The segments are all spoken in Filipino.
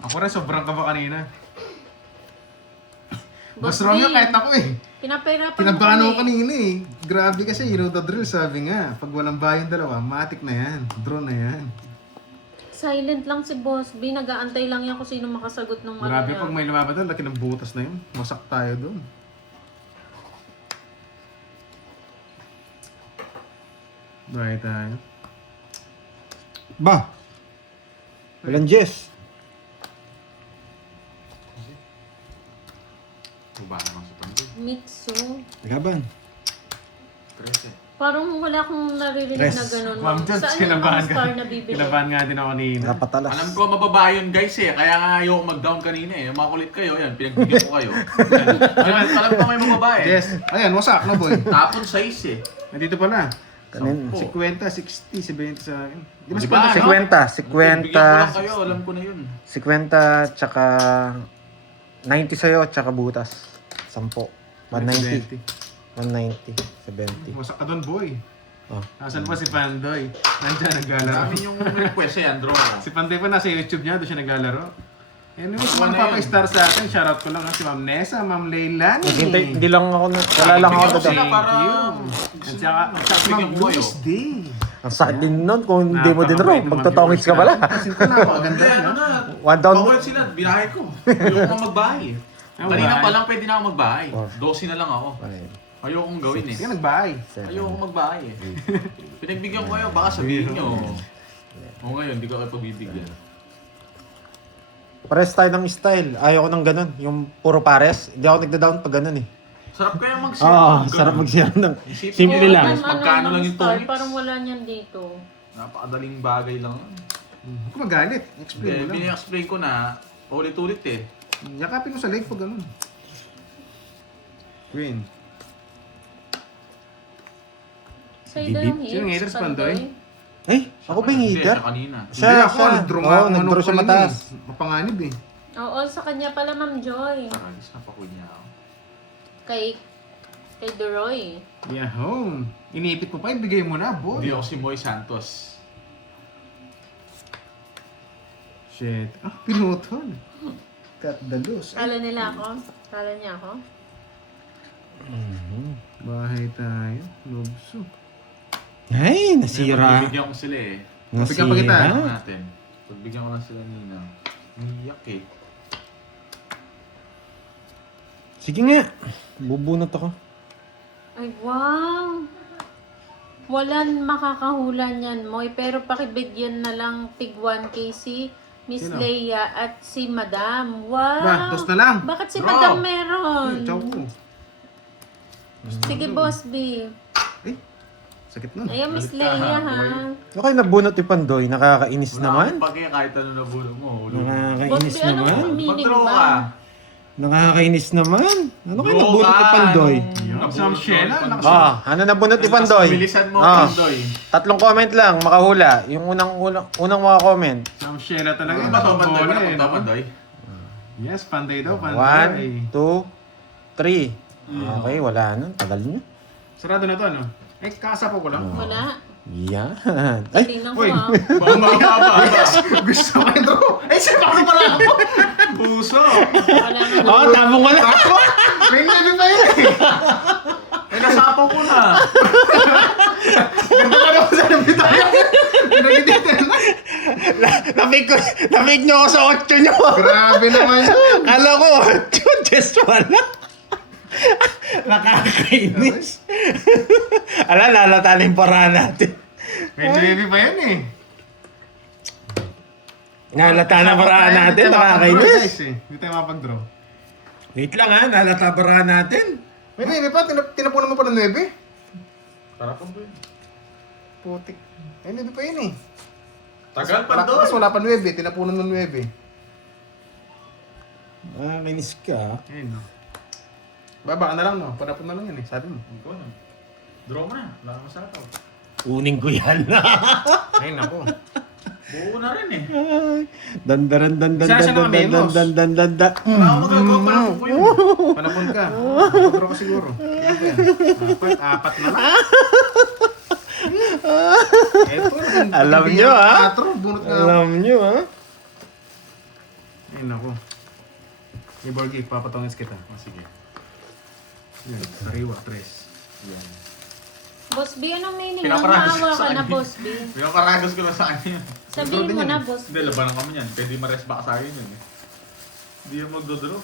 Ako rin, sobrang kaba kanina. Mas Boss Romeo, B, kahit ako eh. Pinapahirapan mo Kinabahan ako kami. kanina eh. Grabe kasi, you know the drill, sabi nga. Pag walang bayan dalawa, matik na yan. Draw na yan. Silent lang si Boss B. Nag-aantay lang yan kung sino makasagot ng Grabe, niya. pag may lumaban doon, laki ng butas na yun. Masak tayo doon. Bahay tayo. Ba? Walang Jess. Tuba naman sa pandi. Mitsu. Laban. 13. Parang wala akong naririnig Tres. na gano'n. Ma'am Jones, Saan yung kinabahan star ka. na bibili? Kinabahan nga din ako kanina. Napatalas. Alam ko mababa yun guys eh, kaya nga ayoko mag-down kanina eh. Makulit kayo, yan, pinagbigyan ko kayo. alam ko may mababa eh. Yes. Ayan, wasak na boy. Tapon size eh. Nandito pala. Kanin. 50, 60, 70 sa akin. Di ba Di si ba, Panda? ano? 50, Bigyan ko lang kayo, alam ko na yun. 50, tsaka 90 sa'yo, tsaka butas. 10. 190. 190. 70. Wasak ka doon boy. Oh. Nasaan pa si Pandoy? Nandiyan, naglalaro. Amin yung request eh, Andro. Si Pandoy pa nasa YouTube niya, doon siya naglalaro. Anyways, Ano mga yun? papa-star sa atin, shoutout ko lang ha, si Ma'am Nessa, Ma'am Leilani. Naghintay, hindi lang ako na, wala lang ako Bigyan ko dada. sila para... At saka, Ma'am Bigyan ko kayo. Luis Day. Ang sakit din nun kung hindi mo din raw, Napakabait ng mga magtatongits ka viewers pala. natin. Kasi ito na ako, aganda Hindi, yan. ano no? na. One down. Bawal sila, binahay ko. Ayoko nga magbahay eh. Kanina pa lang pwede na ako magbahay. Oh. 12 na lang ako. Ayokong gawin eh. Sige, nagbahay. Ayoko magbahay eh. Pinagbigyan ko kayo, baka sabihin nyo. O ngayon, hindi ko kayo pagbibigyan. Pares tayo ng style. Ayaw ko ng ganun. Yung puro pares. Hindi ako nagda-down pag ganun eh. Sarap kaya mag-share. Oo, ng sarap ganun. mag-share ng... Isipin Simple mo, lang. guys, magkano lang yung star, tungits? parang wala niyan dito. Napakadaling bagay lang. Huwag ka magalit. Explain mo lang. Bini-explain ko na, ulit-ulit eh. Yakapin mo sa leg pag ganun. Queen. Sa'yo Bibib? daw yung Sino yung haters, Pandoy? Eh, ako ba yung Hindi, heater? siya kanina. Siya, Hindi ako, siya. nag-draw Oo, nga ako nag-draw siya kanina mataas. eh. Mapanganib eh. Oo, sa kanya pala, Ma'am Joy. Paralis na pa ko niya ako. Kay Deroy. Yahoo! Iniipit mo pa, ibigay mo na, boy. Hindi ako si Moy Santos. Shit. Ah, pinutol. Cut the loose. Ay, Kala nila ako? Kala niya ako? bahay tayo. Lobso. Ay, nasira. Pagbigyan ko sila eh. Bigyan pa kita. Ano Nasira. natin? Pagbigyan ko lang sila nina. Iyak eh. Sige nga. Bubunot ako. Ay, wow! Walang makakahula niyan, Moy. Pero pakibigyan na lang tig 1K si Miss Sino? Leia at si Madam. Wow! Ba, dos na lang. Bakit si Draw. Madam meron? Chow. Sige, Boss B. Ay, sakit nun. Ayan, Miss Balik ka, Leia, ha, ha? Okay, nabunot yung Pandoy. Nakakainis naman. Pag kaya kahit ano na bulong mo. Hulog. Nakakainis Boss B, ano naman. ang meaning Mag-draw ba? ka. Nakakainis naman. Ano kayo Draw nabunot ka, yung Pandoy? anong- Sam Shela, Pandoy. Ah, ano nabunot yung Pandoy? Bilisan mo, Ah. Pandoy. 3 comment lang, makahula. Yung unang mga comment. Sam Shela talaga. Ano ba ito, Pandoy? Bola Wala eh, pa no? Pandoy. Yes, Panday daw, Panday. 1, 2, 3. Okay, wala na. Tagal nyo. Sarado na to, ano? Ay, kakasapo ko lang. Wala. Yan. Ay, Tingnan ko, Uy. ha? Baka mababa. Gusto ko yung draw. Ay, sino ako pala ako? Puso. Wala na. oh, tabong ko na. May nabi pa yun eh. Eh, nasapaw ko na. Ganda ka naman sa nabi tayo. Nagidita na. Napik nyo ako sa 8 nyo. Grabe naman yun. Kala ko 8, just wala. Nakakainis. Ala, lalata na yung paraan natin. May nabi pa yan eh. Nalata na paraan natin, nakakainis. Guys eh. Hindi tayo makapag-draw. Wait lang ha, nalata paraan natin. May nabi pa, tinapunan mo pa ng 9. Tara pa ba? Putik. May nabi pa yun eh. Tagal pa Tapos doon. wala pa 9, tinapunan mo 9. Nakakainis ka. Ayun no. Baba ka na lang no, panapon na lang yan eh, sabi mo. Ikaw na. Draw mo na. Wala kang masapaw. Uning ko yan. Ayun ako. Buo na rin eh. Dandaran, dandan, Saan siya dandan, nakamenos? dandan, dandan, dandan. Wala akong magagawa pa lang po yun. Panapon ka. Pag-draw ka siguro. Ano ba yan? Apat na lang. Eto, Alam nyo, ha? 4, bunot nga ako. Alam nyo ha? Ay, naku. Hey, Borgie, papatongis kita. Sige. Yan, sariwa, tres. Yan. Boss B, anong meaning? Pinaparagos Maawa sa ka na, kanya. Boss B. Pinaparagos ko na sa kanya. Sabihin mo na, Boss B. Hindi, labanan kami yan. Pwede ma-rest back sa akin yun eh. Hindi yan magdodraw.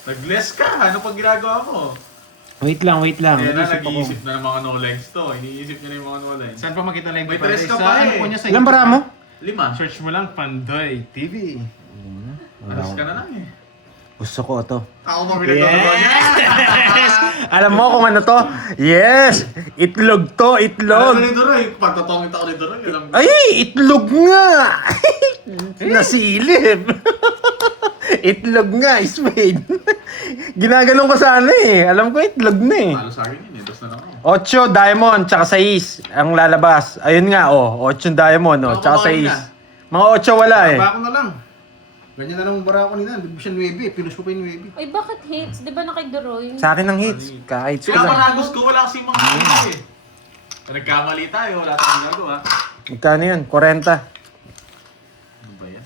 Nag-less ka! Ano pag ginagawa mo? Wait lang. Kaya na, Nag-iisip ako. nag-iisip na ng mga no-lines to. Iniisip niya na yung mga no-lines. Saan pa makita lang May tres ka sa pa ano eh. po niya sa Ilan bara mo? 5. Search mo lang, Pandoy TV. Alas ka na lang eh. Gusto ko to. Ako mo pinagdodraw niya! Alam mo kung ano to? Yes! Itlog to, Alam itlog! ni Duroy, pagtatongit ako ni Duroy. Alam mo. Ay, itlog nga! Nasilip! Itlog nga, Ismail. Ginaganon ko sana eh. Alam ko itlog na eh. Talo sa akin yun eh. Dos na lang ako. 8 diamond, tsaka 6 ang lalabas. Ayun nga, 8 diamond, tsaka 6. Mga 8 wala eh. Baba ko na lang. Ganyan na lang ang bara ko nila. Hindi siya 9. Pinus ko pa yung 9. Ay, bakit hits? Di ba nakidoroy? Sa akin ang hits. Kahit ko lang. Pinaparagos ko, wala kasi mga hits eh. Nagkamali tayo, wala tayong ginagawa. Magkano yun? 40. Ano ba yan?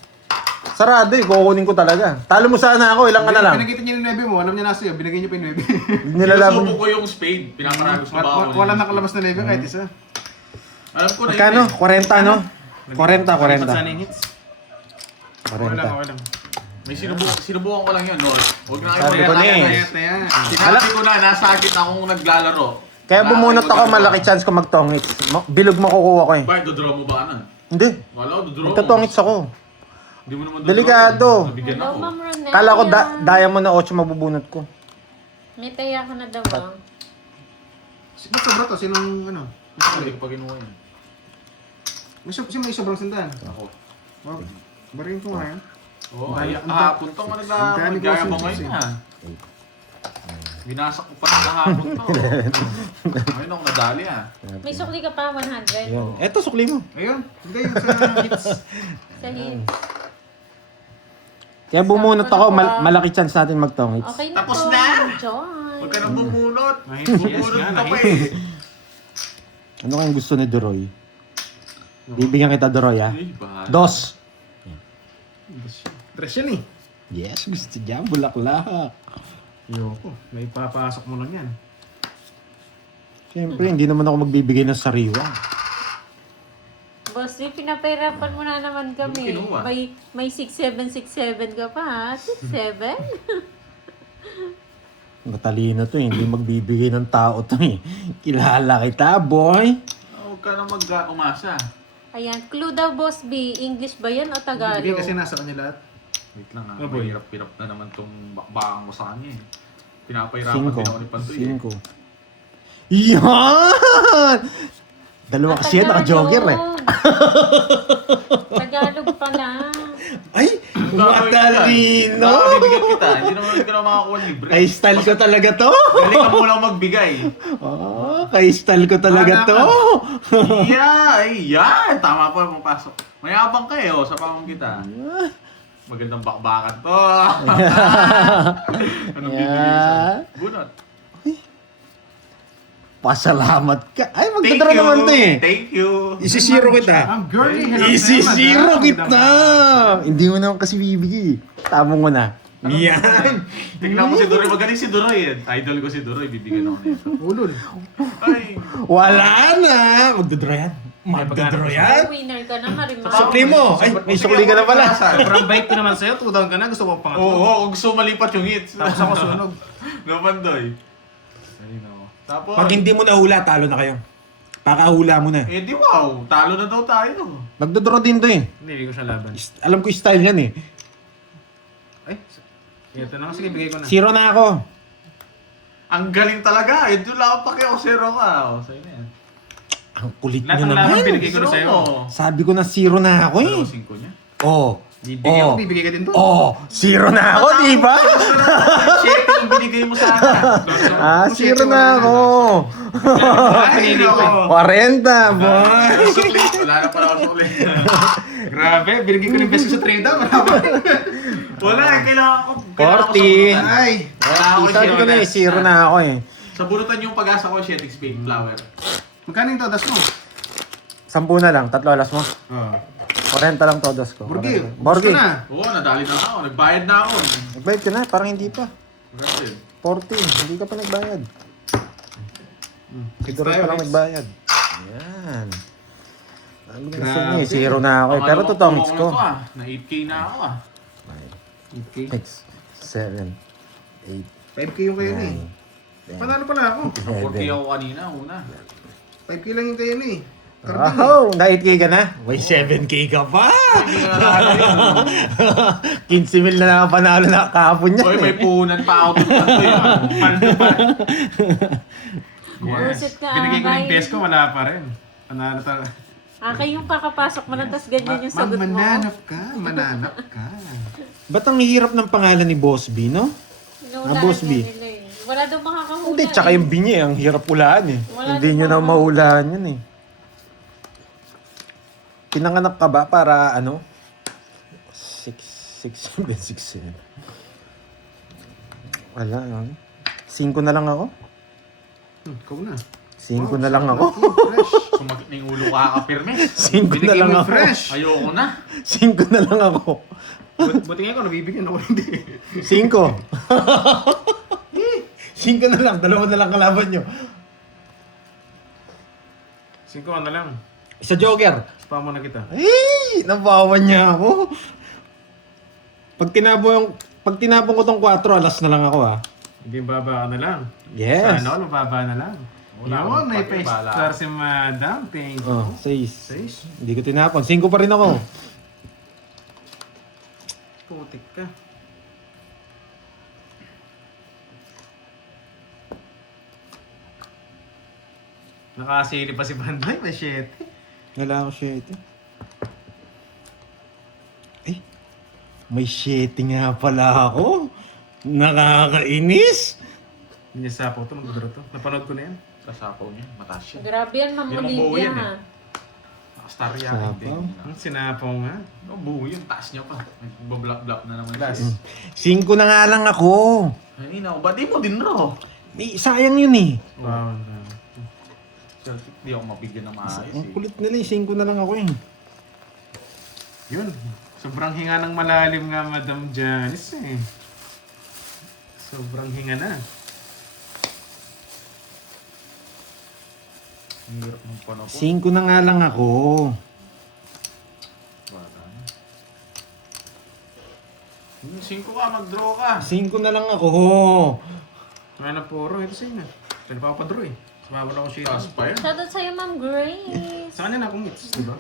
Sarado eh, kukunin ko talaga. Talo mo sana ako, ilang ka na lang. Pinakita niya yung 9 mo. Alam niya nasa iyo. Binigay niyo pa yung 9. Hindi nilalaban. Sinusubo ko yung spade. Pinaparagos ko ba ako? Wala nakalabas na 9 kahit isa. Alam ko na Magkano? yun eh. 40 no? 40. Sana yung hits. Okay lang, 40. okay lang. May sinubukan ko lang yun, no? Huwag na kayo Sabi ko na eh. Kaya yan. Sinabi ko na, nasa gitna akong naglalaro. Kaya bumunot ako, malaki chance ko magtongits. Bilog makukuha ko eh. Bakit, dodraw mo ba ano? Hindi. Wala ko, dodraw mo. Magtatongits ako. Hindi mo naman Delikado. Nabigyan Hello, ako. Ma'am Ronel. Kala ko diamond na 8 mabubunot ko. May taya ka na daw ah. Ba't sobra to? Sinong ano? Hindi ko pa kinuha yun. Sino may sobrang sandaan? Ako. Wow. Barin ko nga yan. Oo, Ang ay, dami- kahapon to, ang dami ko magyayabang sinusip ngayon eh. ha. Binasak ko pa ng kahapon to. Ngayon ako nadali ha. May sukli ka pa, 100. Yun. Eto, sukli mo. Ayun. Hindi yun sa hits. Sa hits. Kaya bumunot ako, malaki chance natin magtongits. Okay na Tapos po. na? Enjoy. Huwag ka nang bumunot. Yes Bumunot nga, ka pa nahit. eh. Ano kayong gusto ni Duroy? Bibigyan kita Duroy ha? Ay, bahala. 2. Dress yan eh. Yes, gusto niya. Bulaklak. Yoko. May papasok mo lang yan. Siyempre, hindi naman ako magbibigay ng sariwa. Boss, pinapahirapan mo na naman kami. Yung kinuha. May 6767 ka pa ha? 67? Matalino to eh. Hindi magbibigay ng tao to eh. Kilala kita, boy. Huwag ka nang mag-umasa. Ayan, clue daw, Boss B. English ba yan o Tagalog? Hindi kasi nasa kanya lahat. Wait lang ha. Oh, boy. Mahirap-hirap na naman tong bakbakan ko sa kanya eh. Pinapahirapan din ako ni Pantoy eh. 5. Yan! Dalawa kasi yan, naka-jogger eh. Tagalog pala. Ay! Matalino! Bibigyan kita. Hindi naman ko na makakuha libre. Kay style ko talaga to! Galing ka muna magbigay. Oh, kay style ko talaga to! Yeah, ay, yan. Tama po, pumapasok. Mayabang kayo sa pamang kita. Magandang bakbakan to. Anong bibigay sa bunot? Pasalamat ka. Ay, Thank magdadara you. naman to eh. Thank you. Isisiro kita. Ang girly hair. Isisiro kita! Hindi mo naman kasi bibigay. Tamo mo na. Yan! Tingnan mo si Duroy. Magaling si Duroy eh. Idol ko si Duroy. Bibigyan ako nito. Ulol. Ay. Wala na! Magdadara yan. Magdadara yan? Winner ka na, Marimar. Sukli mo! Ay, may sukli ka na pala. Sobrang bait ko naman sa'yo. 2 down ka na. Gusto ko pangatlo. Oo, kung gusto mo malipat yung hits. Tapos ako sunog. No, Pandoy. Ayun ako. Tapos, Pag hindi mo nahula, talo na kayo. Pakahula mo na. eh di wow. Talo na daw tayo. Magdodoro din to eh. Hindi ko siya laban. Alam ko yung style yan eh. Ay. Ito na. Sige, bigay ko na. 0 na ako. Ang galing talaga. Eh, doon lang ako paki-0 ka. O, sa'yo na yan. Ang kulit Lahat nyo ng laban naman. binigay ko na sa'yo. Sabi ko na 0 na ako eh. Ano 5 niya? Oh. Bibigay ko, bibigay ka din to. Oh, 0 na ako, di ba? Shit, yung binigay mo sa akin. Ah, 0 na ako. Ay, no. 40, boy. Sukli. Wala na pala ako sukli. Grabe, binigay ko ng best ko sa trade down. Wala, kailangan ko. 40. Ay. Wala ako Sabi ko na eh, 0 na ako eh. Sa bunutan yung pag-asa ko, shit, spade flower. Magkano yung todas mo? 10 na lang, 3 alas mo. Oo. 40 lang todos ko. Borgi, 40. Borgi. Borgi. Na. Oo, nadali na ako. Nagbayad na ako. Nagbayad ka na, parang hindi pa. Grabe. 40, hindi ka pa nagbayad. Siguro tayo, pa lang Rex. nagbayad. Ayan. Ano ba Grabe. niya? Zero na ako eh. Pero Pangalawang totoong kuha hits ko ko. na to, ah. Na 8K na ako ah. Okay. 6, 7, 8, 5K yung kayo na eh. 9, Panalo pala ako. 4K 11. ako kanina, una. 5K lang yung kayo na eh. Karding Oh, na 8K ka na? May 7K ka pa! Hindi ko nalala yun. 15 mil na lang panalo na kahapon niya. Uy, may puhunan pa ako dun sa to eh. Paldo pa. Bullshit ka, Binigay ko yung Akay. best ko, wala pa rin. Panalo talaga. Akay yung kakapasok mo lang, tapos ganyan yung sagot mo. Mananap ka, mananap ka. Ba't ang hirap ng pangalan ni Boss B, no? Inuulaan Boss niya B. nila eh. Wala daw makakahula. Hindi, tsaka yung B niya, ang hirap ulaan eh. Wala Hindi din nyo na mga- mahulaan yun eh. Pinanganak ka ba para ano? 6, 7, 6, 7. Wala, ano? 5 na lang ako? Ikaw na. 5 na lang ako? Fresh. Sumakit na yung ulo ko kakapirme. 5 na Binigay lang mo ako. fresh. Ayoko na. 5 na lang ako. Buti nga ako, nabibigyan ako hindi. 5. 5 na lang, 2 na lang kalaban nyo. 5 na lang. Isa joker. Spam mo na kita. Ay, nabawan niya ako. Pag tinapon ko tong 4, alas na lang ako ah. Hindi baba ka na lang. Yes. Sana all, mababa na lang. Wala Yun, akong may pakibala. pa-star si Madam. Thank you. Oh, 6. 6. Hindi ko tinapon. 5 pa rin ako. Putik ka. Nakasili pa si Banday, may 7. Wala ako 7. Ay, may 7 nga pala ako. Nakakainis. Hindi niya sapo to, magduro to. Napanood ko na yan. Kasapaw niya, mataas siya. Grabe yan, Ma'am Hindi naman buo Olivia yan ha. Nakastar yan. Sapaw? Hindi. Sinapaw nga. No, buo yun, taas niya pa. Nagbablock-block na naman Last. siya. 5 na nga lang ako. Ay, no, ba't di mo din raw? Sayang yun eh. Wow. Celtic, di ako mabigyan ng maayos Ang eh. kulit nila eh. 5 na lang ako eh. Yun. Sobrang hinga ng malalim nga, Madam Janice eh. Sobrang hinga na. Ang hirap ng panahon. 5 na nga lang ako. Bata na. 5 ka, mag-draw ka. 5 na lang ako. Wala na puro. Ito sa'yo na. Pwede pa ako pa-draw eh. Sumabot ako shit. Taas pa yan. Shoutout sa'yo, Ma'am Grace. Sa kanya na akong hits, di ba?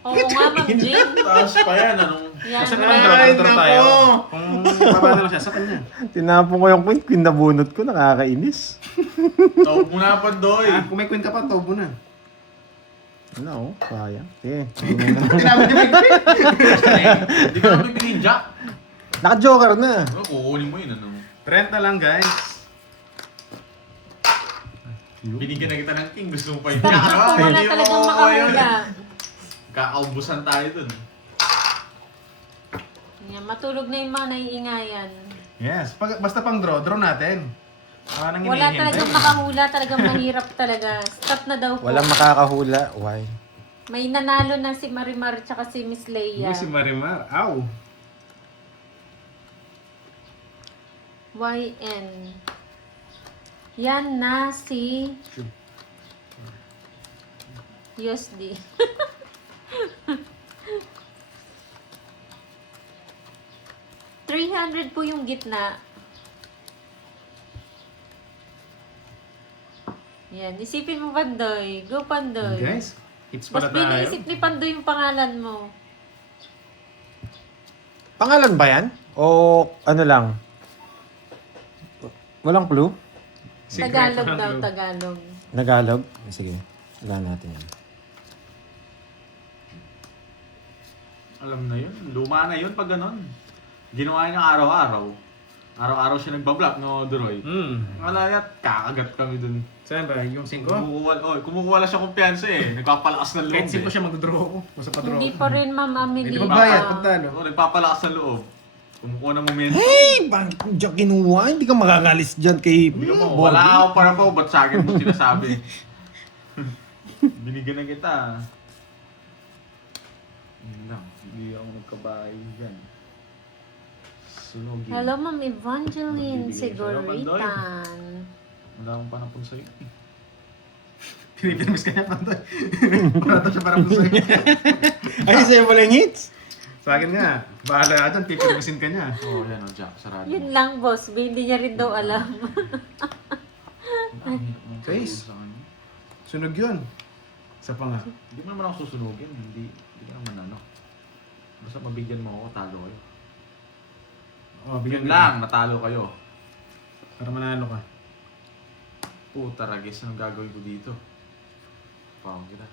Oo nga, Ma'am Jean. Taas pa yan, anong... Yan, Basta Grace. naman Ay, draw nako. tayo. Kung bababa na lang siya, sa kanya. Tinapon ko yung queen nabunot ko. Nakakainis. Tawag mo na pa, Doy. Kung may queen ka pa, tobo na. Ano, sayang. Sige. Tinawag niya may queen. Hindi ka na bibigyan, Jack. Naka-joker na. Ano, kukunin mo yun, ano? 30 lang, guys. Binigyan na kita ng king, gusto mo pa yung Stop Jack. na po, wala Hindi mo talagang makukuha yun. makahula. Kakaubusan tayo dun. Yan, matulog na yung mga naiingayan. Yes. Basta pang draw natin. Nang Wala hinihintay. talagang makahula, talagang mahirap talaga. Stop na daw po. Walang makakahula. Why? May nanalo na si Marimar tsaka si Miss Leia. Uy, si Marimar. Ow. YN. Yan na si USD. $300 po yung gitna. Yan, isipin mo Pandoy. Go Pandoy. Guys, hits Mas pala tayo. biniisip ni Pandoy yung pangalan mo. Pangalan ba yan? O ano lang? Walang clue? Secret Tagalog lang daw, clue. Tagalog. Nagalog? Sige. Wala natin yan. Alam na yun. Luma na yun pag ganon. Ginawa niya araw-araw. Araw-araw siya nagbablock, no, Duroy? Malayat, kakagat kami dun. Saan ba? Yung 5? Kumukuha lang siya kumpiyansa eh. Nagpapalakas ng loob Kahit 5 eh. siya mag-draw ako. Basta pa-draw Hindi ako. pa rin, Ma'am Hindi Amelita. magbayad pag talo. Oo, nagpapalakas ng loob. Kumukuha ng momento. Hey! Bakit kung diyan kinuha? Hindi ka makakalis dyan kay Bigyan mo, Borgi. wala akong para pa, ba't sa akin mo sinasabi? Binigyan na kita. Yun lang. Hindi ako nagkabahay dyan. Sunogin. Hello, Ma'am Evangeline Magbibigay siya ng pandoy. Siguritan. Wala akong panapon sa'yo. Pinipinimis ka niya, Pandoy. Wala to siya para po sa'yo. Ay, sa'yo pala yung hits. Sa akin nga, bahala ka dyan, pipinimisin ka niya. Oo, yan o, Jack. Sarado. Yun lang, boss. Hindi niya rin daw alam. Face. Sunog yun. Isa pa nga. Hindi mo naman ako susunugin. Hindi ka naman ano. Basta mabigyan mo ako, talo kayo. Oh, Yun lang, natalo kayo. Para manalo ka. Puta, ragis. Anong gagawin ko dito? Pawang kita.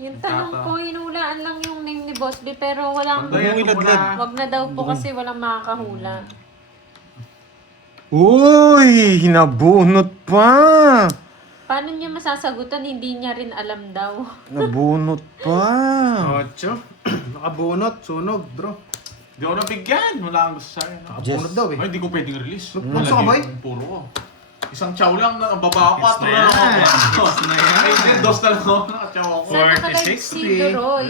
Yung tanong ko, hinulaan lang yung name ni Boss B, pero walang... Pandoy, ito muna. Wag na daw po kasi walang makakahula. Uy, hinabunot pa. Paano niya masasagutan? Hindi niya rin alam daw. Nabunot pa. 8. Nakabunot, sunog, bro. Hindi ako nabigyan. Wala kang gusto sa'yo. No? Nakabunot daw eh. Ay, hindi ko pwedeng release. Pulso ka, boy? Puro ko. Isang chow lang, baba ko, 4 It's na na lang ako. yan. It's na yan. Ay, hindi, 2 na lang ako, nakachow ako. Sana nakalive si 40, 60. Duroy.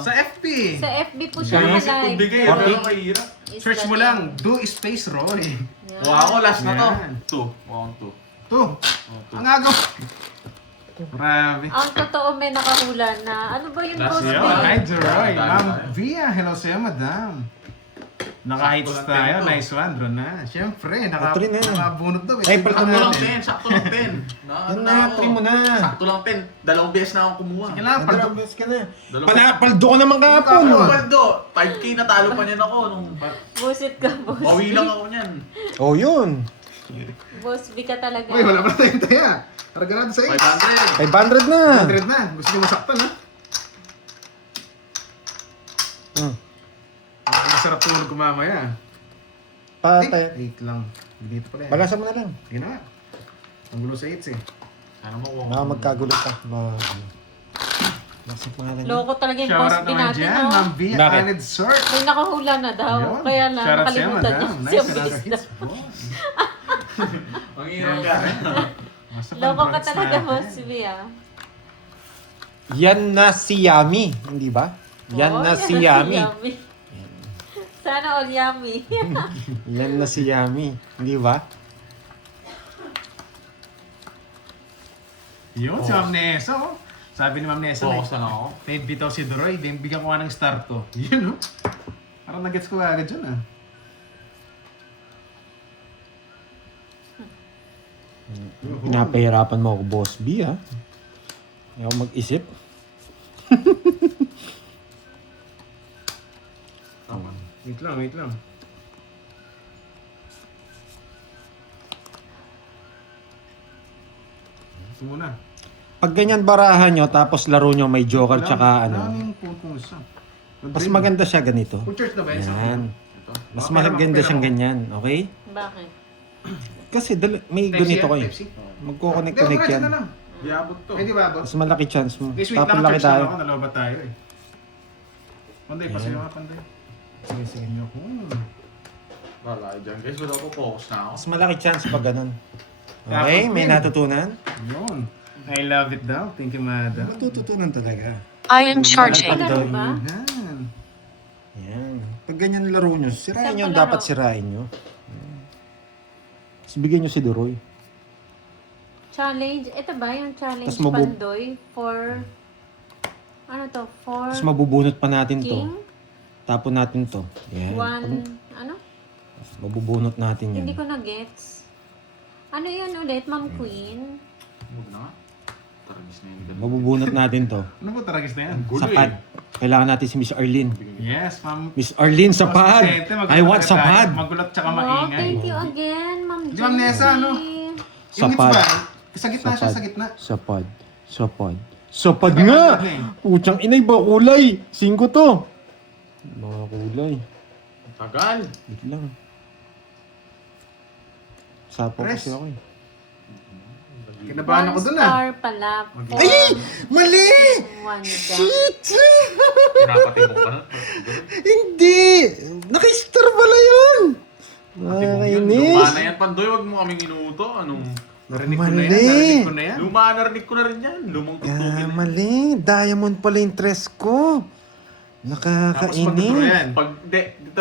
Sa FB. Sa FB po siya Naisip kong na-live. bigay, pero mahirap. Search mo lang, do space Roy. Yan. Wow, last na to. Yan. 2. Wow, 2. To, ang agaw. Grabe. Ang totoo may nakahula na. Ano ba yung Last Boss year, B? Hi, Jeroy. Dali Ma'am tayo. Via, hello sa'yo, madam. Naka-hits Sakto lang tayo, din to. nice one, bro na. Siyempre, Three na yan. nakabunot daw eh. Ay, Tingnan palto mo lang, natin. Sakto lang 10. Yan na, try mo na. Sakto lang 10. Dalawang beses na akong kumuha. Sige lang, palto. Dalawang beses ka na. Dalawang- Paldo ko naman kahapon. Kahapon. Paldo, 5K natalo pa niyan ako. Nung Busit ka, Boss bawi B. lang ako niyan. Oh, yun. Boss B ka talaga. Uy, wala pa na tayong taya. Targa natin sa 500. 500 na. 100 na. Gusto niyo masaktan, ha? Hmm. Masarap tulog ko mamaya. Patay. 8 lang. Dito pala yan. Balasan mo na lang. Sige na nga. Ang gulo sa 8 eh. Sana makuha ko. Baka magkagulo ka. Bakit pangalan niya? Loko talaga yung Boss Shoutout B naman natin, dyan, no? Ma'am V. Bakit? Aled Sort. May nakahula na daw. Yun. Kaya lang, Shoutout sa'yo, nakalimutan niya. madam. Nice, Siya another base hits, boss. Ang hirap ka. Masarap Loko ang ka drugs talaga, natin. Boss B, ah. Yan na si Yami. Hindi ba? Yan Oo, na si Yami. Sana all yummy. Yan na si Yami. Hindi ba? Yun, si Ma'am Nessa, oh. Sabi ni Ma'am Nessa, Focus na lang ako. may bitaw si Duroy, bigyan ko nga ng star to. Yun, oh. Parang nag-gets ko agad dyan, ah. Napahirapan mo ako, Boss B, ha? Ayaw mag-isip. Tama. Wait lang, wait lang. Ito muna. Pag ganyan barahan nyo, tapos laro nyo may joker tsaka ano, Daming kung-kungsa. mas maganda siya ganito. Full church na ba yun? Yan. Ito. Mas Okay, maganda okay, siyang okay. ganyan, okay? Bakit? Kasi may Type C ganito yan, ko eh. Type C. Magkoconnect-connect Hindi, yan. na lang. Di abot to. Eh, di ba, boss? Mas malaki chance mo. Okay, sweet lang Tapon ang laki church tayo. lang ako, dalawa ba tayo eh. Panday, Ayan. pasayo ka, Panday. Sige, sige niyo ako. Wala dyan guys. Wala ko focus na ako. Mas malaki chance pag ganun. Tapos Okay, may din. natutunan? Yun. I love it daw. Thank you, madam. Matututunan talaga. I am charging. Ganun ba? Yan. Yan. Pag ganyan laro nyo, sirain Saan nyo, palaro? dapat sirain nyo. Yan. Tapos bigyan nyo si Duroy. Challenge. Ito ba yung challenge Tas mabu- Pandoy for... Ano to? For Tapos mabubunot pa natin to. King? Tapon natin to. Yan. One... Ano? Tapos mabubunot natin yan. Hindi ko na-gets. Ano yun ulit? Ma'am Queen? Huwag na nga. Taragis na yun. Mabubunot natin to. Ano ba taragis na yan? Gulo Sapad. Kailangan natin si Miss Arlene. Yes, ma'am. Miss Arlene, sapad! Vicente, magulat I want na tayo. sapad! Magulat tsaka Oh, maingay. thank you again, Ma'am Di, Ma'am Nessa, ano? Jessie. Yung hits Sapad. ba? Sa gitna siya, sa gitna. Sapad. Sapad. Sapad Sapad nga! na eh. Putsang inay ba? Kulay! 5 to! Mga kulay. Tagal. Wait lang. Sapo Press. kasi ako eh. Kinabahan ako dun, ah. Star pala. Ay! Mali! One ka. Shit! Pinapatay mo ba? Hindi! Naka-star pala yun! Luma Nakakainis! na yan, Pandoy. Huwag mo kaming inuuto. Anong... Narinig ko na yan, Mali. narinig ko na yan. Luma, narinig ko na rin yan. Lumang Ah, tutugin. mali. Diamond pala yung tres ko. Tapos mag-draw Nakakainis. yan. Pag, dito,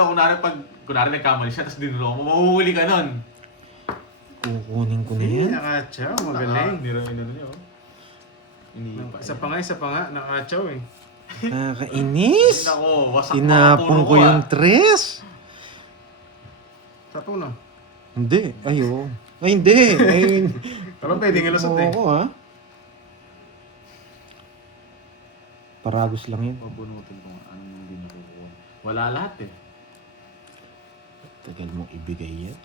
kunwari nagkamali siya, tapos dinuro mo, mahuhuli ka nun. Kukunin ko na yan. Nakachaw, magaling. Niramin na niyo. Iniipa. Isa pa nga, nakachaw eh. Nakakainis. Ako, wasak Tinapon ko yung tres. Tapo na. Hindi. Ayo. Ay, hindi. Ay, Pero pwedeng ilusot eh. Oo, ha? Paragos lang yun. Pabunutin ko nga, anong hindi nakukuha. Wala lahat eh. Tagal mong ibigay yan.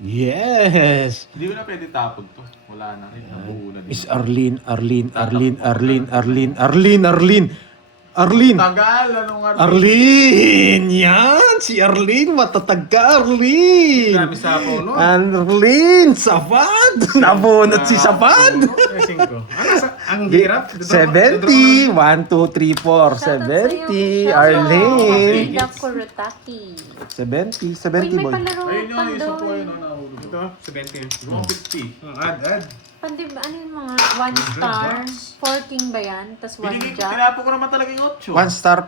Yes! Hindi ko na pwede tapon to. Wala na rin. Nabuo na din. Miss Arlene. Tagal! Anong Arlene! Yan! Si Arlene! Matatag ka, Arlene! Dami sa ako, no? Arlene! Sapad! Nabunot si Sapad! Ang hirap. 70! 1, 2, 3, 4. 70! Arlene! Linda Kurotaki. 70. 70 Uy, may boy. palaro Ayun pa yun, isa po doon. yun. Nahulog. Ito, 70. 150. Add. Pandi ba, ano yung mga 1 star? 4 king ba yan? Tapos 1 Binigay ko, jack? tinapo ko naman talaga yung 8. 1 star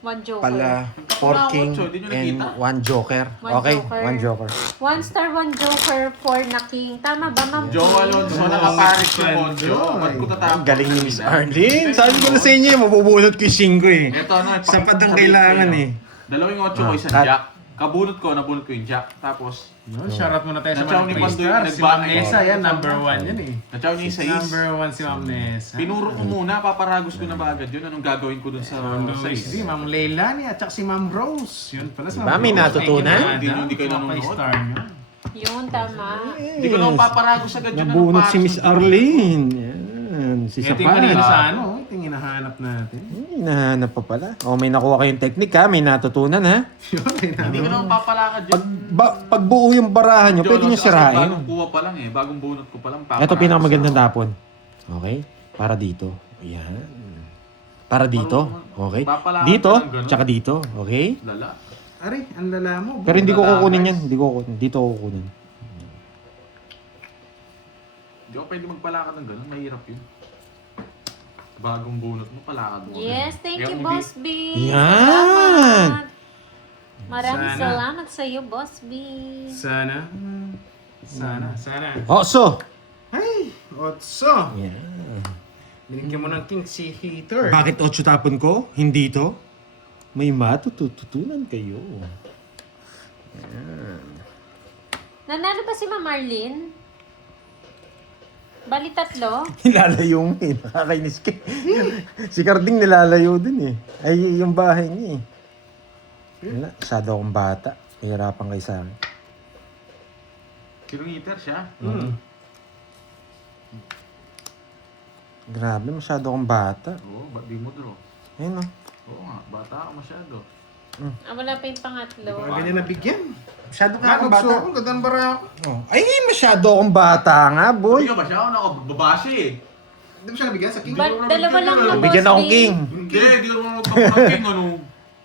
1 joker. pala. Nagkakula 4 king ako, di nyo and nakita? 1 joker. One Okay, joker. 1 joker. 1 star, 1 joker, 4 na king. Tama ba, ma'am? Joe Alonso, nakaparis yung Monjo. Ba't ko tatapos? Ang galing ni Miss Arlene. Sabi ko na sa inyo, mabubunot ko yung 5 eh. Ito ano, Sapat ang kailangan eh. Dalawang 8 ko, isang cut. jack. Kabunot ko, nabunot ko yung jack. Tapos, No, shoutout muna tayo sa Nachaw mga ni 3 Pandoy, stars. Si nagba- Ma'am Nessa, yan, number 1 yan eh. nachaw niya yung sais. Number 1 si Ma'am Nessa. Pinuro ko muna, paparagos ko na ba agad yun? Anong gagawin ko dun sa sais? Si Ma'am Leilani at saka si Ma'am Rose. Yun pala si Diba, may natutunan? Hindi kayo nanonood. Star nyo. Yun, tama. Hindi ko naman paparagos agad yun. Nabunot si Miss Arlene. Yan. Si Ito yung kanina Sapad. sa ano, ito yung hinahanap natin. Hinahanap pa pala. O, may nakuha kayong technique ha. May natutunan ha. Yun, Hindi ko naman papalakad yun. Pag buo yung barahan nyo, pwede nyo Kasi sirain. bagong kuha pa lang eh. Bagong bunot ko pa lang. Ito pinakamagandang tapon. Okay? Para dito. Ayan. Para dito. Okay? Dito. Tsaka dito. Okay? Lala. Aray, ang lala mo. Pero hindi ko kukunin yan. Hindi ko kukunin. Dito ko kukunin. Hindi ako pwede magpalakad ng gano'n. Mahirap yun. Bagong bunot mo, palakad mo. Yes, thank Kaya you, kung Boss B. Yan. Salamat. Maraming Sana. salamat sa iyo, Boss B. Sana. Oso! Ay, otso. Yan. Binigyan mo ng king si Heater. Bakit 8 tapon ko? Hindi to? May matututunan kayo. Nanalo ba si Ma'am Marlene? Bali 3? Nilalayo mo eh. Nakakainis ka. Si Carding nilalayo din eh. Ay, yung bahay niya eh. Wala, masyado akong bata. Hirapan kayo sa akin. Kilometer siya. Grabe, masyado akong bata. Oo, ba't di mo draw? Ayun o. Oo nga, bata ka masyado. Ah, wala pa yung pangatlo. Ang ganyan nabigyan. Masyado ka Ano, akong bata bata. ako, gandang bara ako. Oh. Ay, masyado akong bata nga, boy. Hindi ka ba siya? Ako nakababasi eh. Hindi mo siya nabigyan sa king? Dalawa lang na, Boss Bigyan akong B. king. Hindi, hindi ko naman magpapaking ano.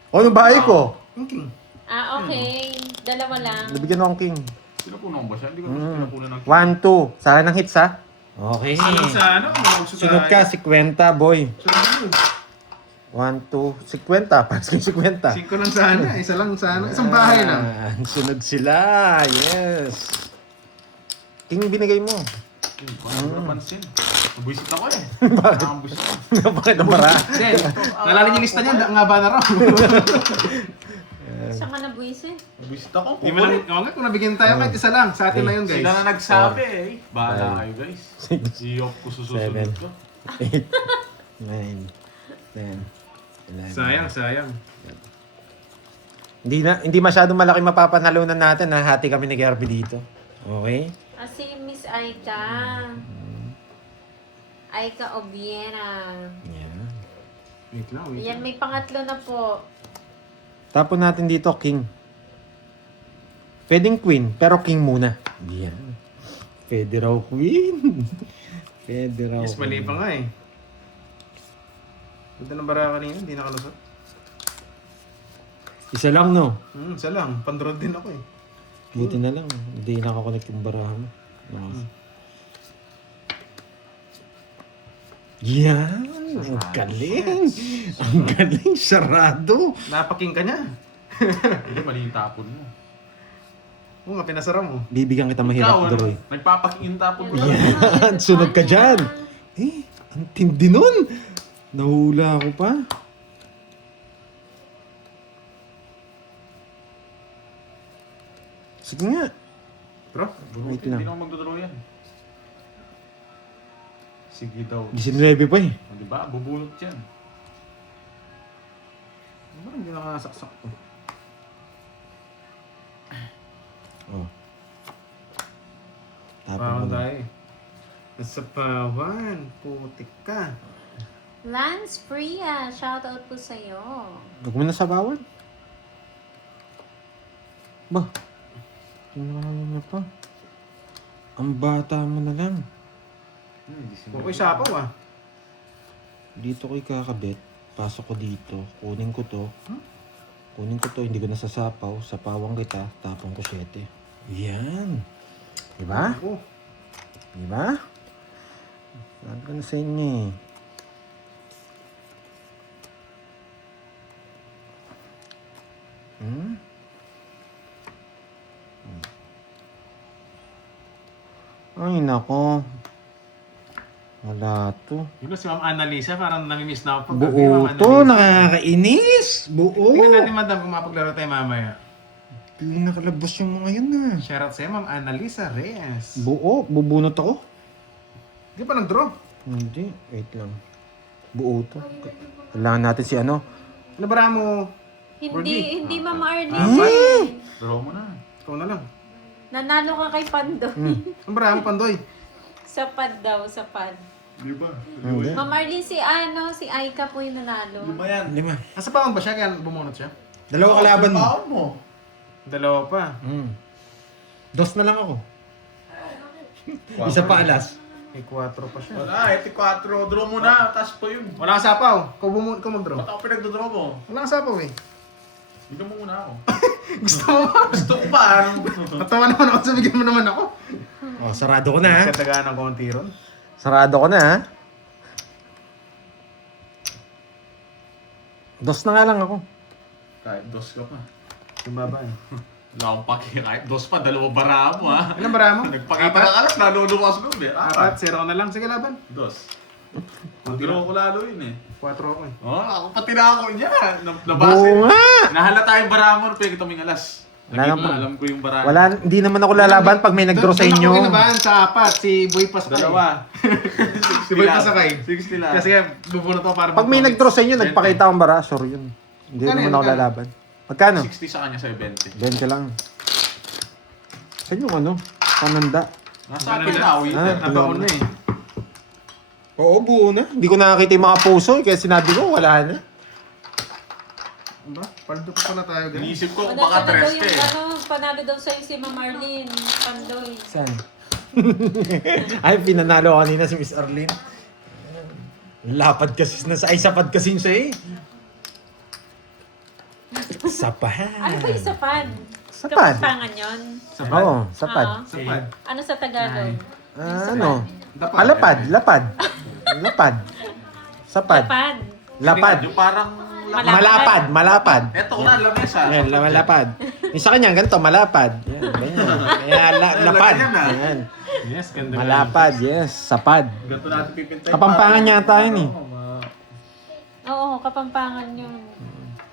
O, ano bahay ko? Yung king. Ah, okay. Dalawa lang. Nabigyan akong king. Sinapunan ko ba siya? Hindi ko naman sinapunan ng 1, 2. Saka ng hits, ha? Okay. Sunod sa ano? Magusto Sunod ka, 50, boy. Sunod. 1, 2, 50. Paras ko yung 50. 5 lang sana. Isa lang sana. Isang bahay lang. Sunod sila. Yes. King binigay mo. Hindi ko napansin. Nabuisit ako eh. Nakakabuisit ako. Bakit ang bara? Then, nalala niyo yung lista niya, nga ba na raw? Saan ka nabuisit? Nabuisit ako. Di mo lang, oo nga, kung nabigyan tayo kahit isa lang, sa atin na yun guys. Sila na nagsabi eh. Bahala kayo guys. I-off ko susunod ko. 8, 9, 10, 11. Sayang. Hindi masyadong malaki mapapanalunan natin ha. Hati kami ni Gerby dito. Okay? Ah, si Miss Aika. Aika Obiera. Yeah. Wait lang. Yan, may pangatlo na po. Tapon natin dito, king. Pwedeng queen, pero king muna. Yan. Pwede raw queen. Pwede raw Yes, mali pa nga eh. Ganda ng bara kanina, hindi nakalusot. Isa lang, no? Isa lang, pandrod din ako eh. Buti na lang. Hindi nakakonect yung barahan mo. Yan. Ang galing. Ang galing. Sarado. Napaking ka niya. Hindi, mali yung tapon mo. Oo nga, pinasara mo. Bibigyan kita Ikaw, mahirap, ano, Duroy. nagpapaking yung tapon mo. Yan. Sunog ka dyan. Eh, ang tindi nun. Nahula ako pa. Sige nga. Bro, Wait Hindi lang. naman magdodoro yan. Sige daw. 19 pa eh. O, diba? Bubulot yan. parang hindi nakasaksak to. Oh. Tapos Pawan mo na. tayo. Nasa pawan. Putik ka. Lance Priya, shoutout po sa'yo. Huwag mo na sabawan. Ba? Tinawag na pa. Ang bata mo na lang. Okay, sapaw ah. Dito ko ikakabit. Pasok ko dito. Kunin ko to. Kunin ko to. Hindi ko nasasapaw. Sapawang kita. Tapong ko 7. Yan. Diba? Oo. Diba? Sabi ko na sa inyo eh. Hmm? Ay, nako. Wala to. Di ba si Ma'am Annalisa, parang namimiss na ako. Buo to, nakakainis. Buo. Tingnan natin, madam, kung mapaglaro tayo mamaya. Pinakalabas yung mga yun na. Shoutout sa'yo, Ma'am Annalisa Reyes. Buo, bubunot ako. Di pa nag-draw? Hindi, wait lang. Buo to. Kailangan natin si ano. Ano bara mo? Hindi Mama Arlene. Draw mo na. Ikaw na lang. Nanalo ka kay Pandoy. Ano bara mo, Pandoy? Sa pad daw, sa pad. Diba? Hindi. Mama Arlene, si Aika po yung nanalo. Lima yan. 5. Asa pawan ba siya? Kaya bumunot siya? Dalawa kalaban mo. Baon mo. Dalawa pa. Dos na lang ako. Isa pa alas. May 4 pa siya. Wala, 84. Draw mo na. Taas po yun. Wala kang sapaw. Ikaw mag-draw. Ba't ako pinagdodraw mo? Wala kang sapaw eh. Hindi mo muna ako. Gusto mo ba? Gusto ko pa. Natawa naman ako, sabigyan mo naman ako. Oh, sarado ko na ha. Katagaan ng konti ron. Sarado ko na ha. Dos na nga lang ako. Kahit dos ka pa. Tumaba eh. Wala akong paki. Kahit dos pa, dalawa bara mo ha. Ilan bara mo? Nagpakita ka alas, lalo lumas loob eh. 4, 0 na lang. Sige, laban. Dos. Mag-draw ko lalo yun eh. 4 ako eh. Oh, ako pati na ako niya. Nabase. Buo nga! Nahalata yung bara mo, pinag tuming alas. Wala Naging nang- alam ko yung bara. Wala, hindi naman ako lalaban pag may nag-draw sa Doon inyo. ako kinabahan sa 4, si Boy Pasakay. Dalawa. Si Boy Pasakay. 60 lang. Kasi bubunot ako para Pag may nag-draw sa inyo, nagpakita akong bara. Sorry yun. Hindi Magkano naman yun? ako Magkano? lalaban. Magkano? 60 sa kanya sa 20. 20 lang. Saan yung ano? Pananda. Nasa akin na, wait. Ah. Nabaon na eh. Oo, buo na. Hindi ko nakakita yung mga puso. Kaya sinabi ko, wala na. Ano ba? Paldo pa pala tayo ganun. Iniisip ko kung Panalo baka daw tres ka yung eh. panalo daw sa'yo si Mama Arlene. Pandoy. Saan? Ay, pinanalo kanina si Miss Arlene. Lapad kasi, ay sapad kasi siya eh. Sapad. Ano ba yung sapad? Sapad? Kapampangan yun? Oo, sapad. Oo. Sapad. Ano sa Tagalog? Ano? Dapat. Lapad, lapad. Lapad. Sapad. Lapad. Lapad. Yung parang... Malapad, malapad. Eto ko na, lamesa. Yan, malapad. Yung sa kanya, ganito, malapad. Yan, ganyan. Kaya lapad. Yan. Yes, ganda. Malapad, yes. Sapad. Ganito natin pipintay. Kapampangan yata yun eh. Oo, Kapampangan yun.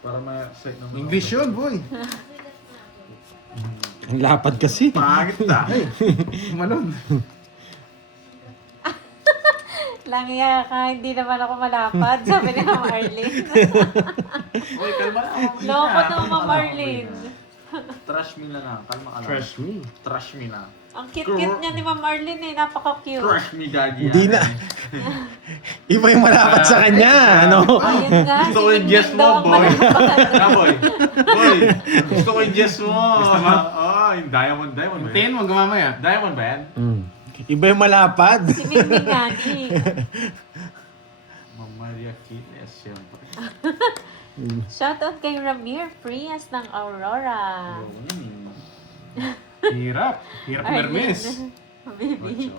Para ma-set naman. English yun, boy. Ang lapad kasi. Pangit na. Malon. Langya ka, hindi naman ako malapad. Sabi ni Mama Arlene. Uy, kalma na. Loko to, Mama Arlene. Trash me na lang. Kalma ka lang. Trash me. Trash me na. Ang cute-cute niya ni Mama Arlene eh. Napaka-cute. Trash me, daddy. Hindi na. Iba yung malapad sa kanya, ano? Ayun nga, Gusto ko yung yes mo, boy. Na, boy. Boy, gusto ko yung yes mo. Gusto mo? Oh, yung diamond ba yan? Tingin mo, gamamaya. Diamond ba yan? Iba yung malapad. Si Mingming Gani. Mamaria Kiles, siyempre. Shoutout kay Ramir Frias ng Aurora. Hirap. Hirap Arlene. mermis. Baby.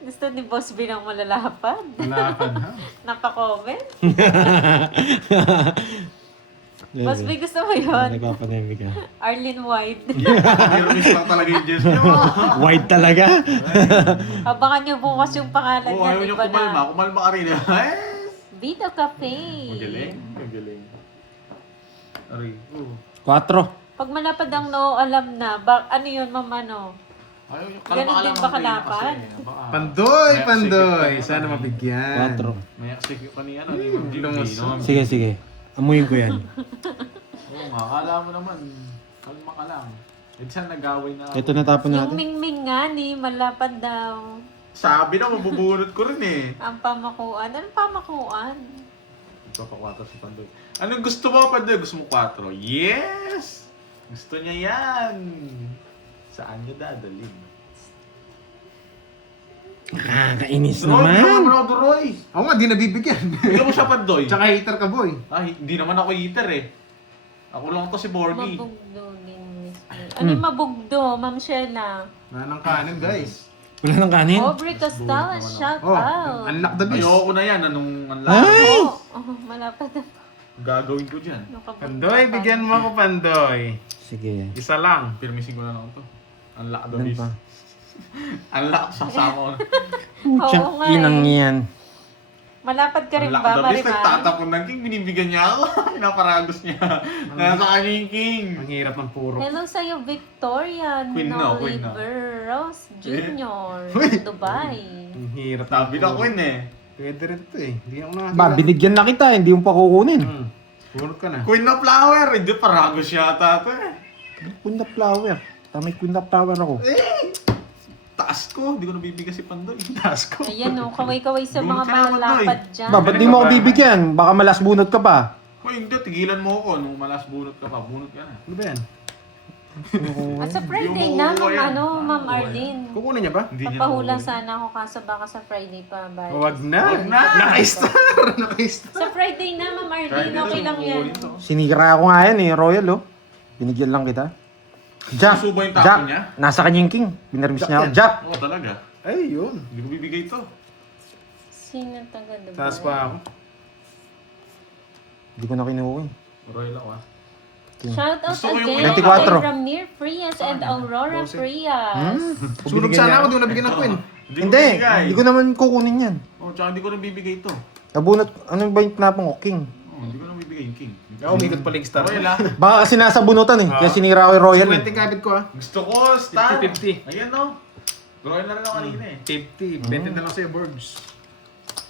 Gusto ni Boss B ng malalapad. Malapad ha. Napa-comment. Boss B, gusto mo yun? Nagpapanemic ka. Arlene White. Mirmis lang talaga yung Diyos nyo. White talaga? Abangan nyo bukas yung pangalan Oo, niya. ayaw nyo Iba kumalma. na. Kumalma ka rin. Vita Cafe. Magaling. Magaling. Aray. 4. Pag malapad ang noo, alam na. Ano yun, ma'am, ano? Ayaw nyo. Ganun din ba kalapad? Pandoy, Pandoy. Sana mabigyan. 4. May aksik pa ni ano, ni Ma'am Jimmy, no? Sige, sige. Amuyin ko yan. Oo nga, akala mo naman. Kalma ka lang. Eh, saan nag-away na ako? Ito natapon Yung natin. mingming nga ni, malapad daw. Sabi na, mabubunot ko rin eh. Ang pamakuan. Anong pamakuan? Ipapa-4 si Pandoy. Anong gusto mo, Pandoy? Gusto mo 4? Yes! Gusto niya yan. Saan niya dadalhin? Nakakainis Roy, naman. naman mo ako, Roy. Ako nga, di nabibigyan. Bigyan mo siya, Pandoy. Tsaka hater ka, boy. Ah, hindi naman ako eater eh. Ako lang to si Borgie. Mabugdo din, Miss May. Ano yung mabugdo, Ma'am Sheila? Wala ng kanin, guys. Wala nang kanin? Aubrey Costala, shout Oh, out. unlock the beast. Ayoko na yan. Anong ang Ay! Malapad na. gagawin ko dyan? Pandoy, bigyan mo ako, Pandoy. Sige. Isa lang. Pirmisin ko na lang to. Unlock the Ilan beast. pa? Unlock, sasama ko na. Putsang Oo nga inang eh. yan. Malapad ka rin Unlock ba, the beast. Marimar? Nagtatapon ng king. Binibigyan niya ako. Pinaparagos niya. Nasa kanya yung king. Ang hirap ng puro. Hello sa'yo, Victoria Queen na, Queen na. Rose Jr. Uy. Dubai. Ang hirap ng Sabi na puro. Queen eh. Pwede rin to eh. Hindi ako nakakilala. Ba, binigyan na kita. Hindi mo pa kukunin. Purot ka na. Queen na flower. Hindi, paragos yata to eh. Queen na flower. Tamay queen na flower ako. Taas ko. Hindi ko nabibigay si Pandoy. Taas ko. Ayan o, kaway-kaway sa Bunot mga ka naman, malapad dyan. Ba, ba't di mo ako bibigyan? Baka malas bunot ka pa. Hoy, hindi. Tigilan mo ako. Nung malas bunot ka pa. Bunot ka na. Ano ba yan? At sa Friday Yung na, makukuha yan. Ma'am Arlene. Kukunin niya ba? Hindi niya Papahula nakukuha. sana ako kaso baka sa Friday pa. Bye. Wag na. Wag na. Naka-star. Naka-star. Sa Friday na, Ma'am Arlene. Okay lang yan. Sinira ko nga yan eh, Royal oh. Binigyan lang kita. Jack, Suso ba yung tapo Jack, niya? nasa kanya yung king. Binarmis niya ako. yan. Jack! Oo, talaga. Ay, yun. Hindi ko bibigay to. Sino taga Dubai? Taas pa ako. Hindi ko na kinuha eh. Royal ako ah. Shout out Gusto ko yung again 24. kay Ramir Frias and Aurora Frias. Sunog sana ako, di ko nabigyan ng queen. Hindi, hindi ko naman kukunin yan. Oh, tsaka hindi ko rin bibigay to. Nabunot, ano ba yung tinapong ko? King. Oh, hindi ko rin bibigay yung king. Ako, umikot pala yung star. Royal ah. Baka kasi nasa bunutan eh. Kaya sinira ko yung Royal eh. 20 kabit ko ah. Gusto ko, star. 50-50. Ayan no. Royal na rin ako kanina eh. 50. 20 na lang sa'yo, Borgs.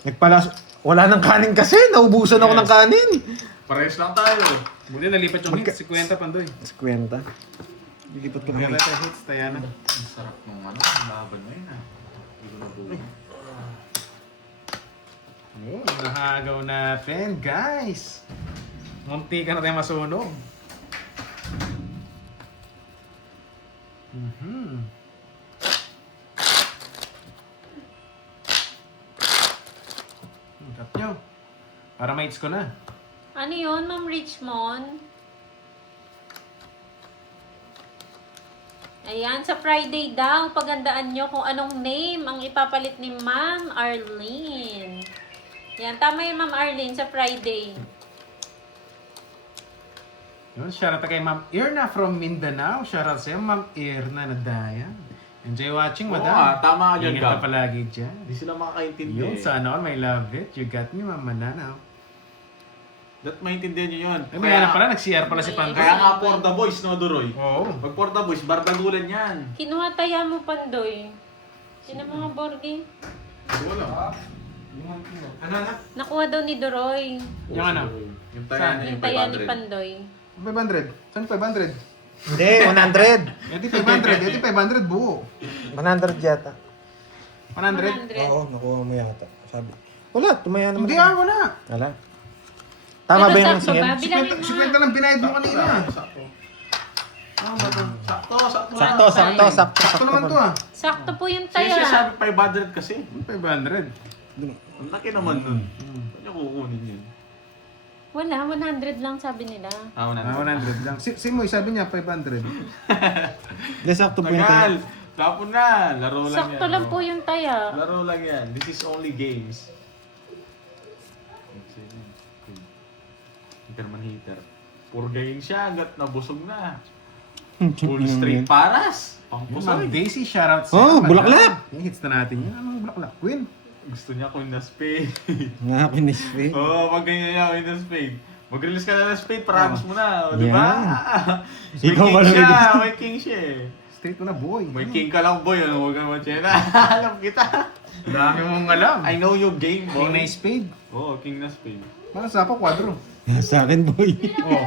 Nagpalas, wala nang kanin kasi. Naubusan ako ng kanin. Parehas lang tayo. Buti nalipat yung hits. 50, Pandoy. Sa kwenta. Lilipat ka Maganda naman. tayo hits, Tayana. Ang sarap ng ano, ang laban ngayon ah. Hindi ko nabuhay. Oh, nahagaw natin, guys. Munti ka na tayo masunog. Cut nyo. Para mates ko na. Ano yun, Ma'am Richmond? Ayan, sa Friday daw, pagandaan nyo kung anong name ang ipapalit ni Ma'am Arlene. Yan, tama yun, Ma'am Arlene, sa Friday. Yun, shoutout kay Ma'am Irna from Mindanao. Shoutout sa'yo, Ma'am Irna Nadayan. Enjoy watching, Oo madam. nga, tama ka dyan, Ingat ka Gab. palagi dyan. Hindi sila makakaintindi. Yun, sana all, may love it. You got me, Ma'am Mananaw. That maintindihan nyo yun. Ay, may hanap pala, nag-CR pala si Pandoy. Kaya nga for the boys, no, Duroy? Oo. Pag for the boys, bardagulan yan. Kinuha taya mo, Pandoy. Sino mga borgi? Wala. Ano na? Nakuha daw ni Doroy. Yung ano? Yung taya niya, Yung yung taya ni 500. Pandoy. 500. Saan 500? Hindi, 100. Ito 500. Ito 500 buo. 100 yata. 100? 100. Oo, nakuha mo yata. Sabi. Wala, tumaya naman. Hindi ah, wala. Wala. Tama ba yung sakto ba? singil? Bilangin mo. 50 lang binayad mo kanina. Sakto. Sakto. Sakto naman to ah. Sakto po yung Siya taya. sabi 500 kasi. 500. Ang laki naman nun. Saan niya kukunin yun? Wala, 100 lang sabi nila. Ah, 100 lang. Si Moy, sabi niya 500. Hindi, sakto po yung Tagal. tayo. Tapon na. Laro lang yan. Sakto lang oh. po yung taya. Laro lang yan. This is only games. Heater man heater. Puro galing siya hanggat nabusog na. Full straight paras. Yung Pangkusay. Ma'am Daisy, shoutout sa Oh, iyo, bulaklak! Yung hits na natin yun. Anong bulaklak? Queen. Gusto niya kung na spade. Nga, kinispe. Oo, pag ganyan niya kung na spade. Mag-release ka na ng spade, promise mo na. O, di ba? May Ikaw king pala may siya. gusto. May king siya eh. Straight mo na, boy. May king ka lang, boy. Ano, huwag ka machena. Alam kita. Dami mong alam. I know your game, boy. King na spade. Oo, king na spade. Mga sapa, kwadro. Sa akin, boy. Oh,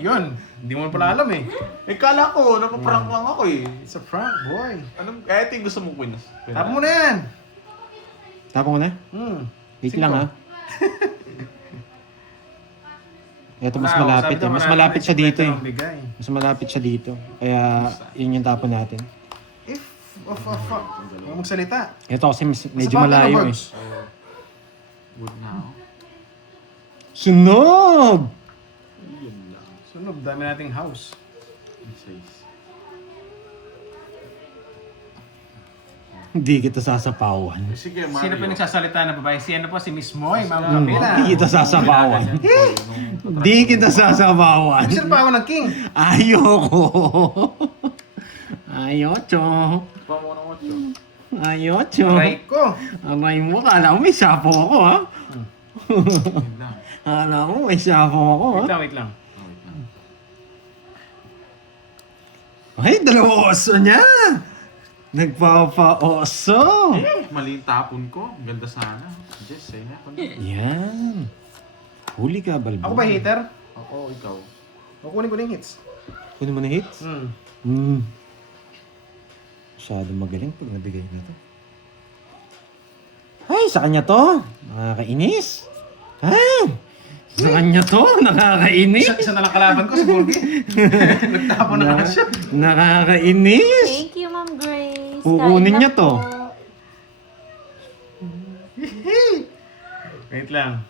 yun. Hindi mo pala alam eh. Eh, kala ko, napaprank lang ako eh. It's a prank, boy. Anong, eh, ito yung gusto mong quiz. Tapos mo na yan. Tapon ko na? Wait lang ha. Ito mas malapit eh. Mas malapit siya dito eh. Mas malapit siya dito. Kaya yun yung tapon natin. If, huwag magsalita. Ito kasi medyo Sa malayo bakit, eh. Good now. Sunog! Yun lang. Sunog, dami nating house. Ang size. Hindi kita sasapawan. Sige, Mario. Sino pa nagsasalita na babae? Si ano po? Si Miss Moy, Ma'am Camila. Hindi kita sasapawan. Hindi kita sasapawan. Sino pa ako ng king? Ayoko. Ayocho. Pa mo ng 8. Ayocho. Try ko. Aray mo, kala mo may sapo ako ha? Yun lang. Kala mo may sapo ako ha? Wait lang. Oh, wait lang. Ay, dalawa oso niya. Nagpapa-oso. Mali yung tapon ko. Ang ganda sana. Just say na. Yan. Huli ka, Balbo. Ako ba hater? Oo, ikaw. Kukunin ko na yung hits. Kunin mo na hits? Masyado magaling pag nabigay na to. Ay, sa kanya to. Nakakainis. Ay, sa kanya to. Nakakainis. Isa na lang kalaban ko si Burgi. Nagtapo na nga siya. Nakakainis. Thank you, Ma'am Grace. Kukunin Kain na niya to. po. Wait lang.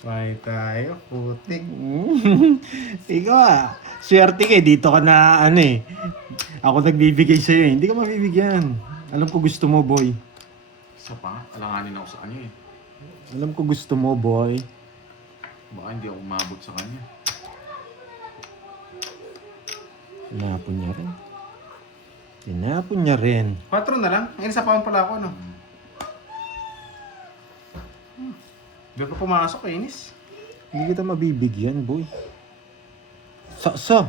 Bye tayo. Putik. Ikaw ah. Swerte ka eh. Dito ka na ano eh. Ako nagbibigay sa'yo eh. Hindi ka mabibigyan. Alam ko gusto mo, boy. Isa pa. Alanganin ako sa kanya eh. Alam ko gusto mo, boy. Baka hindi ako umabot sa kanya. Tinapon niya rin. Tinapon niya rin. 4 na lang. Ngayon sa pound pala ako, no? Doon pa pumasok, inis. Hindi kita mabibigyan, boy. Sa.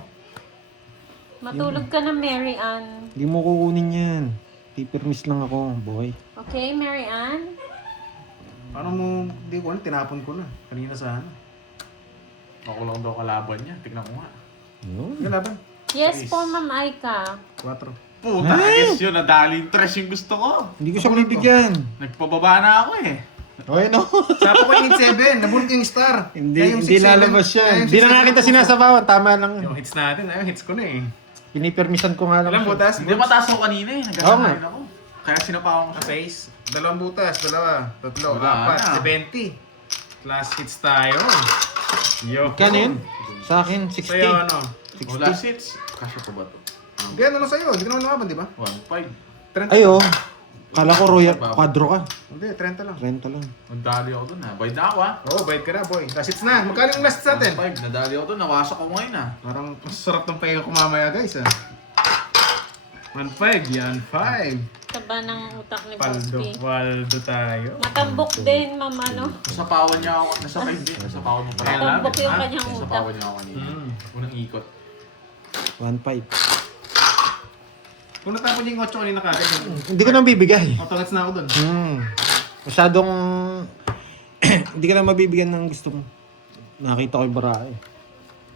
Matulog ka na, Mary Ann. Hindi mo kukunin yan. Paper miss lang ako, boy. Okay, Mary Ann? Paano mo, hindi ko alam, tinapon ko na. Kanina sana. Ako lang daw kalaban niya. Tignan ko nga. Yun. Kalaban. Yes po, Ma'am Aika. 4. Puta, ayos yun. Nadaling trash yung gusto ko. Hindi ko siya mabibigyan. Nagpababa na ako eh. Okay, no? Sapo ko yung hit 7. Nabulok yung star. Hindi, Kaya yung hindi 6-7 lalabas kaya yan. yung Hindi na nga 6-7 kita sinasabawan. Tama lang. Yung hits natin, ayun, hits ko na eh. Pinipermisan ko nga lang. Ilang siya. butas? Hindi mataas ako kanina eh. Oo nga. Nagkakain ako. Kaya sinapawan ko Sa siya. face. 2 butas, 2, 3, Wala 4, na. 70. Class hits tayo. Yo. Kanin? Sa akin, Sa'yo 60. ano? Wala seats. Kasya pa ba ito? Gano'n lang sa'yo. Hindi ka naman lumaban, di ba? 1.5. 30. Ay, oh. Kala ko Royal Quadro ka. Hindi, 30 lang. Renta lang. Nadali ako dun ha. Bayad na ako ha. Oo, bayad ka na, boy. Last hits na. Magkano yung last hits natin? 1.5. Nadali ako dun. Nawasak ko ngayon ha. Parang masarap ng pahinga ko mamaya, guys, ah. 1.5, yan, 5. Taba ng utak ni Paldo, Boski. Waldo tayo. Matambok din, Ma'am ano. Nasapawan niya ako. Nasapay din. Nasapawan mo pala. Matambok yung Ah, kanyang utak. Nasapawan niya ako kanina. Unang ikot. 1.5. Kung natapon yung 8 kanina kagad, Hindi ko nang bibigay. autogats na ako dun. Masyadong... Hindi ka na mabibigyan ng gusto mo. Nakita ko yung bara eh.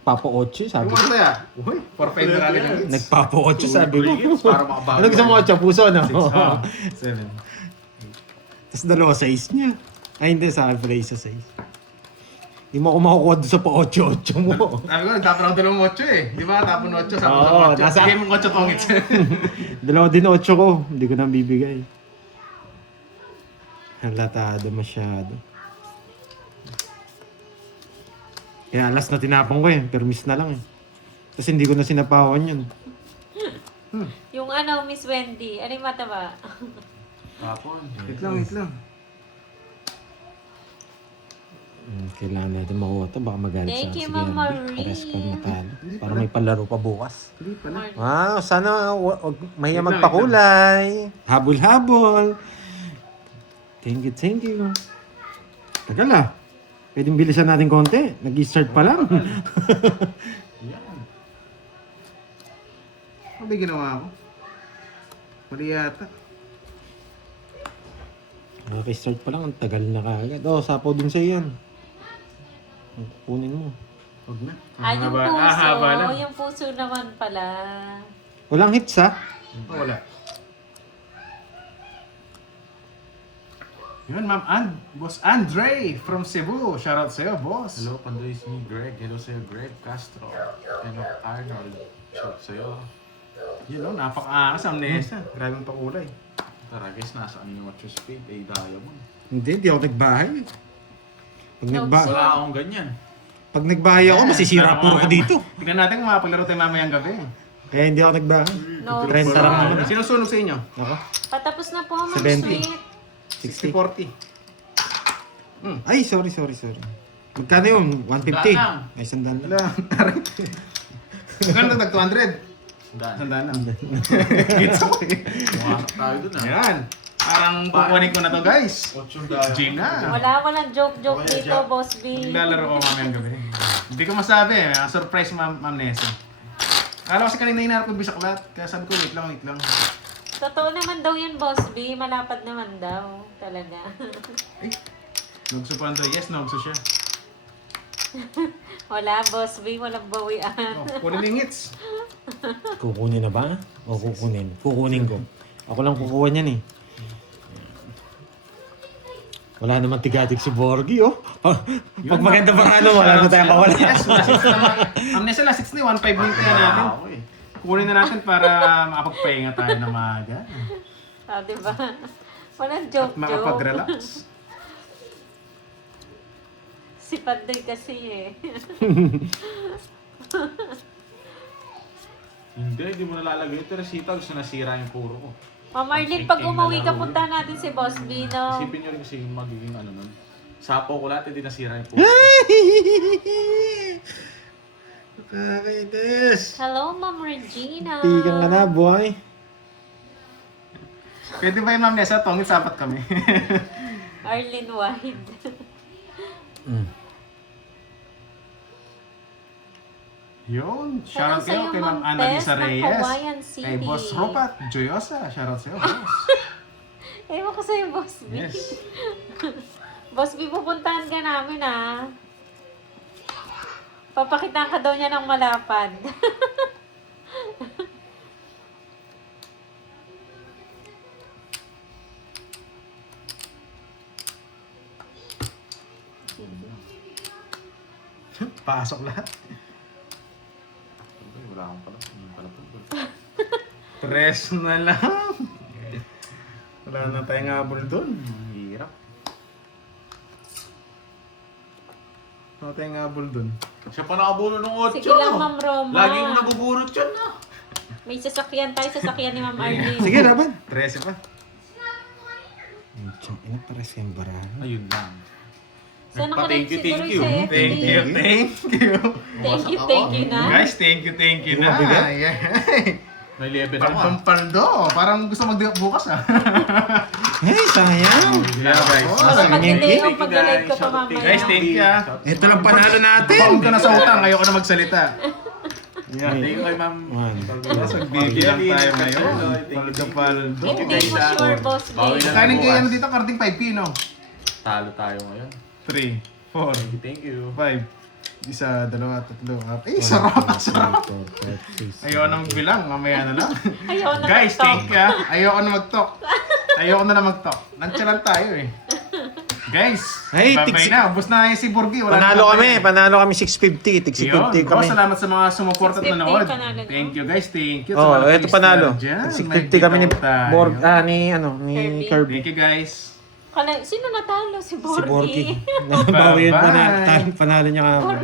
Papa 8, sabi Yung ko. ano kaya? Uy, 4-5 na rin ang hits. Nagpapa 8, sabi ko. Para makabago. Ano gusto mo 8? Puso, no? 7. Tapos dalawa size niya. Ay, hindi. Sa akin pala isa size. Hindi mo ako makukuha doon sa pa-8-8 mo. Sabi ko, nagtapon ako dalawang 8 eh. Di ba? Tapon 8, sabi ko Oo, sa 8. nasa- Sige mong 8 tong hits. Dalawa din 8 ko. Hindi ko nang bibigay. Halatado masyado. Kaya alas na tinapon ko eh. Permis na lang eh. Tapos hindi ko na sinapawan yun. Yung ano, Miss Wendy. Ano yung mataba? Kapon. Wait lang, wait lang. Kailangan natin makuha to. Baka magalit Thank sa you, sige, Ma'am Andy. Marie. Pares pa matalo. Para may palaro pa bukas. Hindi pala. Wow, sana wag mahiya Wait lang, magpakulay. Habol-habol. Thank you, thank you. Tagal ah. Pwedeng bilisan natin konti. Nag-start pa lang. Yan. Ano ba yung ginawa ko? Mali yata. Nag-start pa lang. Ang tagal na kagad. Oh, sapaw din sa'yo yan. Kunin mo. Huwag na. Yung Haba- puso. haba lang. Yung puso naman pala. Walang hits ha? Wala. Yun, Ma'am Boss Andre from Cebu. Shoutout sa'yo, boss. Hello, Pandoy, it's me, Greg. Hello sa'yo, Greg Castro. Hello, Arnold. Shout sa'yo. Yun, no, napaka-angas, amnesia. Grabing pakulay. Tara, guys, nasaan yung Matthew Spade? Diamond. Hindi ako nagbahay. Pag, So- Wala akong ganyan. pag nagbahay ako, masisira puro ko dito. Tignan natin kung makapaglaro tayo mamayang gabi. Kaya hindi ako nagbahay. No. 30 lang naman. Sino sunog sa inyo? Ako? Patapos na po, Ma'am 70. Sweet. 60. 60-40. Ay, sorry. Magkano yun? 150? Sandaan. Ay, sandaan lang. Wala. Magkano nag 200? Sandaan. Sandaan lang. Gits ako eh. Pumasok tayo dun ah. Ayan. Parang kukunin ko na to, guys. Gina. Walang joke-joke Okay, dito, Jack. Boss B. Maglalaro ko mamayang gabi. Hindi ko masabi eh. Surprise, Ma'am Nessa. Akala ko kasi kanina hinarap ko bisaklat. Kaya sabi ko, wait lang. Totoo naman daw yan, Boss B. Malapad naman daw. Talaga. Nugso pa ito. Yes, nugso siya. Wala, Boss B. Walang bawian. Oh, kunin yung hits. Kukunin na ba? O kukunin? Kukunin ko. Ako lang kukuha niyan eh. Wala naman tigatig si Borgie, oh. Pag maganda pa ano, wala na tayong mawala. Yes, last 6 naman. Amnesia last 6 na 1.5 minute na natin. Ako eh. Kukunin na natin para makapagpahinga tayo na maaga. Diba? Walang At joke-joke. makapag-relax. Si Pandoy kasi eh. Hindi mo nalalagay. Ito resita, gusto nasira yung puro ko. Ma'am Arlene, pag umuwi ka, punta natin si Boss B, no? Isipin nyo rin kasi yung magiging ano nun. Sapo ko lahat, hindi nasira yung puro. Nakakainis. Hello, Ma'am Regina. Tigan ka na, boy. Pwede ba yun, Ma'am Nessa? Tongit, sapat kami. Arlene White. Yun. Shoutout sa'yo, kayo kay Ma'am Ma'am Annalisa Tess ng Reyes. Hawaiian City. Kay Boss Ropat Joyosa. Shoutout sa'yo, boss. Ewan ko sa'yo, Boss B. Yes. Boss B, pupuntahan ka namin, ah. Papakitaan ka daw niya ng malapad. Pasok lahat. Ay, wala akong pala. Hindi pala po. Press na lang. Wala na tayong habol doon. Ang hirap. Wala tayong habol doon. Siya pa nakabuno ng 8. Sige lang, Ma'am Roma. Laging nabubunot yun na. May sasakyan tayo, sasakyan ni Ma'am Arlene. Sige, laban. 13 pa. Ina, para sembra. Ayun lang. Sana ka Thank you, thank you. Thank you. Thank you na. Guys, thank you na. Mabigat. Yeah. May 11 ako. Pampaldo. Parang gusto bukas ah. Hey, sayang. Yeah, guys. Mag-delay mag-live ka pa mamaya. Guys, thank you ah. Ito lang panalo natin. Paun ka na sa utang. Ayoko na magsalita. Yeah, thank you kay ma'am. One. Mas magbibilang tayo ngayon. Paldo. Hindi mo sure, Boss B. Bawi na. Kainin kayo ano dito, karting 5 pino. Talo tayo ngayon. 3, 4, Thank you. 5. Isa, dalawa, tatlo, apat. Eh, sarap. Ayoko na magbilang, mamaya na lang. Ayaw na Guys, mag-talk. thank you. Ayoko na mag-talk. Ayoko na mag-talk. Nantsalan tayo eh. Guys, Hey, babay na. Ubus na si Burgi. Wala Panalo kami 650. Tig Yun, 650 boss, kami. salamat sa mga sumuporta at 650 nanood. panalo nyo. Thank you guys, thank you. Oh, mga ito panalo. dyan. 650 kami ni Tayo. Borg, ni Kirby. Kirby. Thank you guys. Sino natalo? Si Si Borgie. Borgie. Nabawi yun Bye-bye. panalo niya nga.